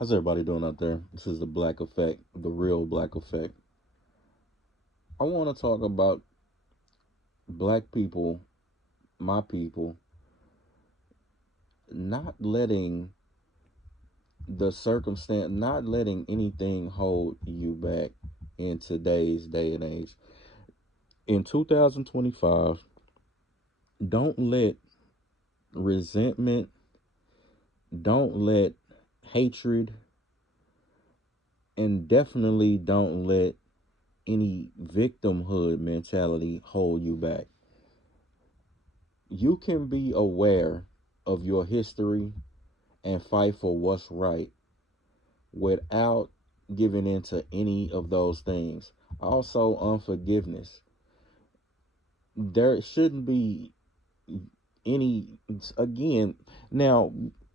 How's everybody doing out there? This is the Black Effect, the real Black Effect. I want to talk about black people, my people, not letting not letting anything hold you back in today's day and age. In 2025, don't let resentment, don't let hatred, and definitely don't let any victimhood mentality hold you back. You can be aware of your history and fight for what's right without giving in to any of those things. Also, unforgiveness. There shouldn't be any, again, now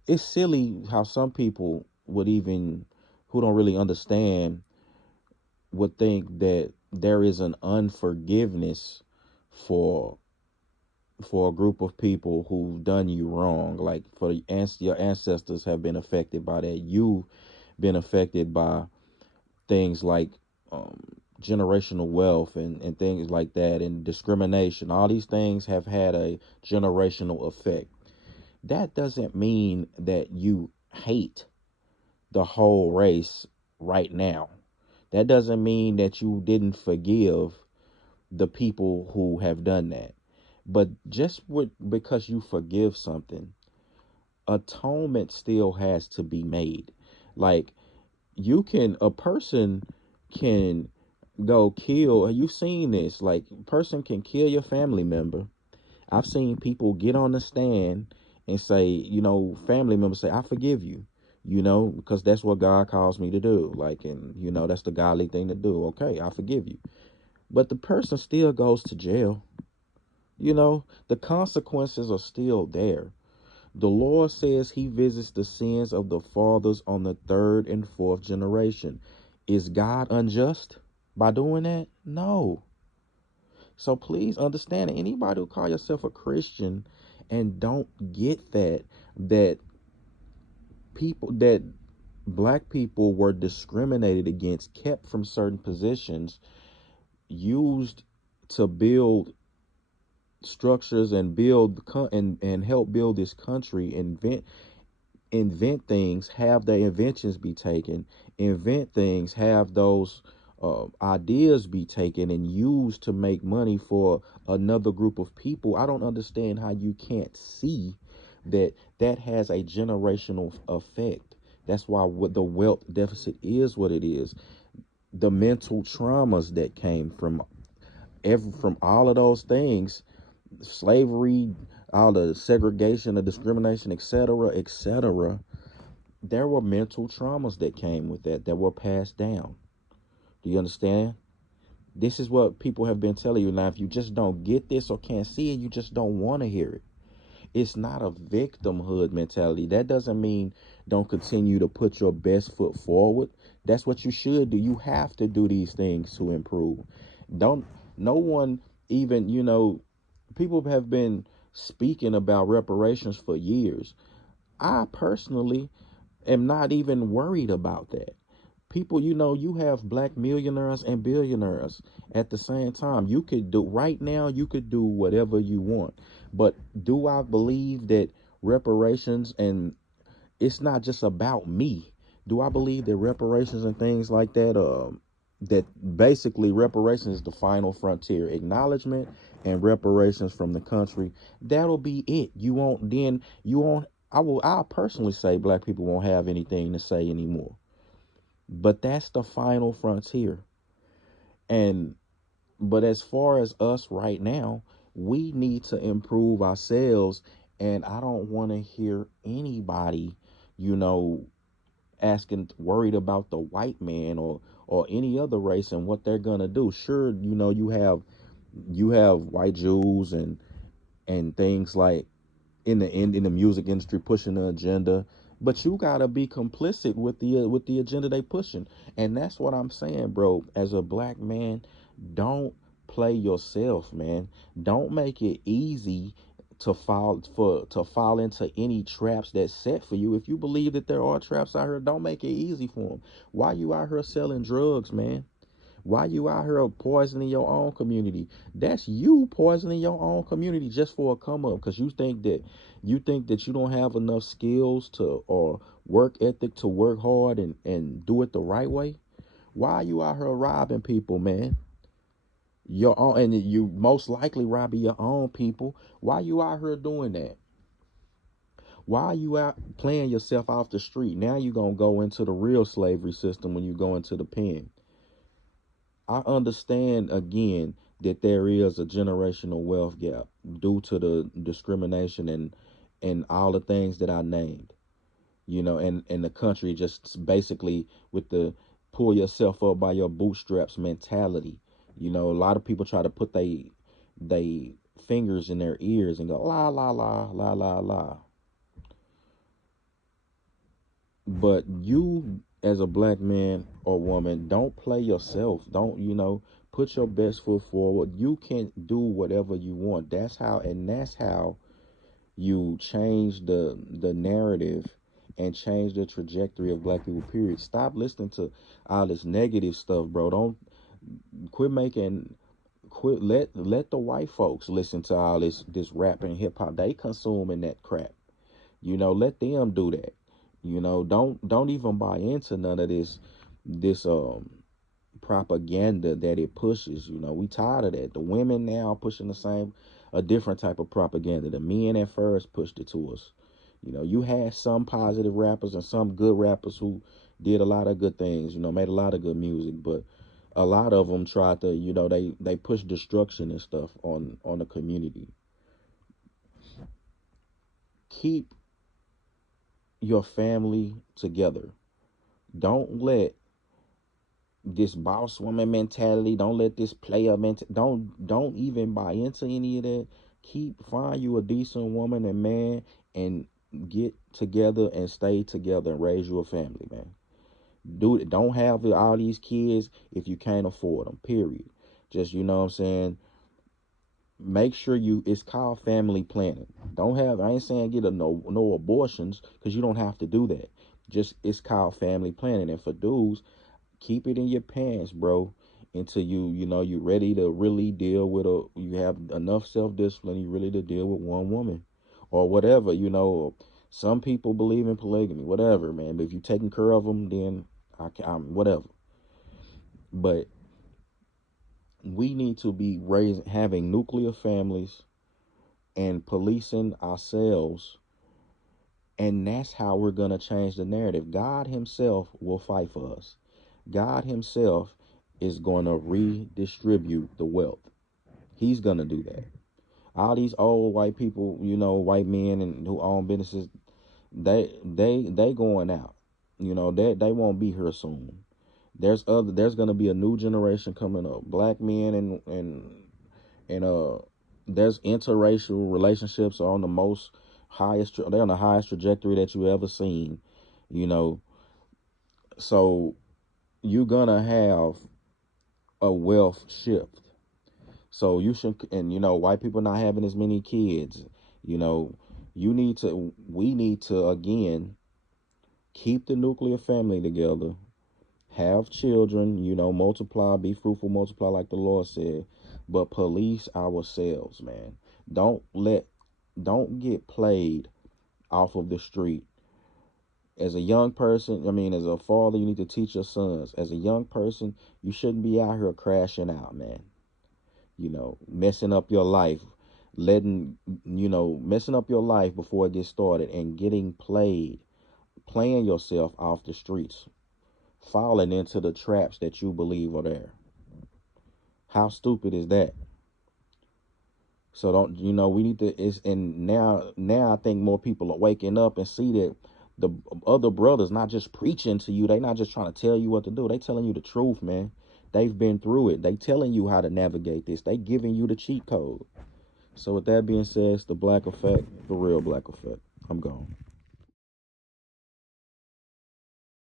it's silly how some people would even, who don't really understand, would think that there is an unforgiveness for a group of people who've done you wrong, like your ancestors have been affected by that, you've been affected by things like um, generational wealth and things like that, and discrimination. All these things have had a generational effect. That doesn't mean that you hate the whole race right now. That doesn't mean that you didn't forgive the people who have done that. But because you forgive something, atonement still has to be made. Like, a person can go kill. You've seen this. Like, a person can kill your family member. I've seen people get on the stand and say, family members say, I forgive you, because that's what God calls me to do. Like, and, that's the godly thing to do. Okay, I forgive you. But the person still goes to jail. The consequences are still there. The Lord says he visits the sins of the fathers on the third and fourth generation. Is God unjust by doing that? No. So please understand, anybody who call yourself a Christian and don't get that that black people were discriminated against, kept from certain positions, used to build structures and and help build this country, invent things, have their inventions be taken, invent things, have those ideas be taken and used to make money for another group of people. I don't understand how you can't see that has a generational effect. That's why what the wealth deficit is what it is. The mental traumas that came from all of those things, slavery, all the segregation, the discrimination, etc., etc. There were mental traumas that came with that were passed down. Do you understand? This is what people have been telling you. Now, if you just don't get this or can't see it, you just don't want to hear it. It's not a victimhood mentality. That doesn't mean don't continue to put your best foot forward. That's what you should do. You have to do these things to improve. Don't, no one even, people have been speaking about reparations for years. I personally am not even worried about that. People, you have black millionaires and billionaires at the same time. You could do right now, you could do whatever you want. But do I believe that reparations, and it's not just about me. Do I believe that reparations and things like that, that basically reparations is the final frontier, acknowledgement and reparations from the country, that'll be it. You won't, I'll personally say black people won't have anything to say anymore. But that's the final frontier. And but as far as us right now, we need to improve ourselves. And I don't want to hear anybody, you know, worried about the white man or any other race and what they're gonna do. Sure, you have white Jews and things like in the music industry pushing the agenda, but you gotta be complicit with the agenda they pushing. And that's what I'm saying, bro. As a black man, don't play yourself, man. Don't make it easy fall into any traps that's set for you. If you believe that there are traps out here, don't make it easy for them. Why you out here selling drugs, man? Why you out here poisoning your own community? That's you poisoning your own community just for a come up because you don't have enough skills to or work ethic to work hard and do it the right way. Why are you out here robbing people, man? Your own, and you most likely robbing your own people. Why you out here doing that? Why are you out playing yourself off the street? Now you gonna go into the real slavery system when you go into the pen. I understand again that there is a generational wealth gap due to the discrimination and all the things that I named. And the country just basically with the pull yourself up by your bootstraps mentality. A lot of people try to put they fingers in their ears and go la la la la la la. But you as a black man or woman, don't play yourself. Don't, put your best foot forward. You can do whatever you want. That's how you change the narrative and change the trajectory of black people, period. Stop listening to all this negative stuff, bro. Don't quit making quit let the white folks listen to all this rap and hip hop. They consuming that crap. Let them do that. Don't even buy into none of this propaganda that it pushes. We tired of that. The women now pushing a different type of propaganda. The men at first pushed it to us. You had some positive rappers and some good rappers who did a lot of good things, made a lot of good music, but a lot of them tried to, they push destruction and stuff on the community. Keep your family together. Don't let this boss woman mentality, don't let this player don't even buy into any of that. Find you a decent woman and man and get together and stay together and raise you a family, man. Don't have all these kids if you can't afford them, period. Just, what I'm saying, make sure it's called family planning. I ain't saying get no abortions, because you don't have to do that. Just, it's called family planning. And for dudes, keep it in your pants, bro, until you ready to really deal with you have enough self-discipline, you really to deal with one woman or whatever. Some people believe in polygamy, whatever, man, but if you're taking care of them, then I'm whatever. But we need to be having nuclear families and policing ourselves, and that's how we're going to change the narrative. God himself will fight for us. God himself is going to redistribute the wealth. He's going to do that. All these old white people, white men and who own businesses, they going out. They won't be here soon. There's going to be a new generation coming up. Black men and there's interracial relationships are on the they're on the highest trajectory that you ever seen. So you're gonna have a wealth shift. So you should, and white people not having as many kids. We need to again keep the nuclear family together, have children, multiply, be fruitful, multiply like the Lord said, but police ourselves, man. Don't get played off of the street. As a young person, as a father, you need to teach your sons. As a young person, you shouldn't be out here crashing out, man. Messing up your life, messing up your life before it gets started and playing yourself off the streets, falling into the traps that you believe are there. How stupid is that? So don't, we need to, and now I think more people are waking up and see that the other brothers not just preaching to you. They not just trying to tell you what to do. They telling you the truth, man. They've been through it. They telling you how to navigate this. They giving you the cheat code. So with that being said, it's the Black Effect, the real Black Effect. I'm gone.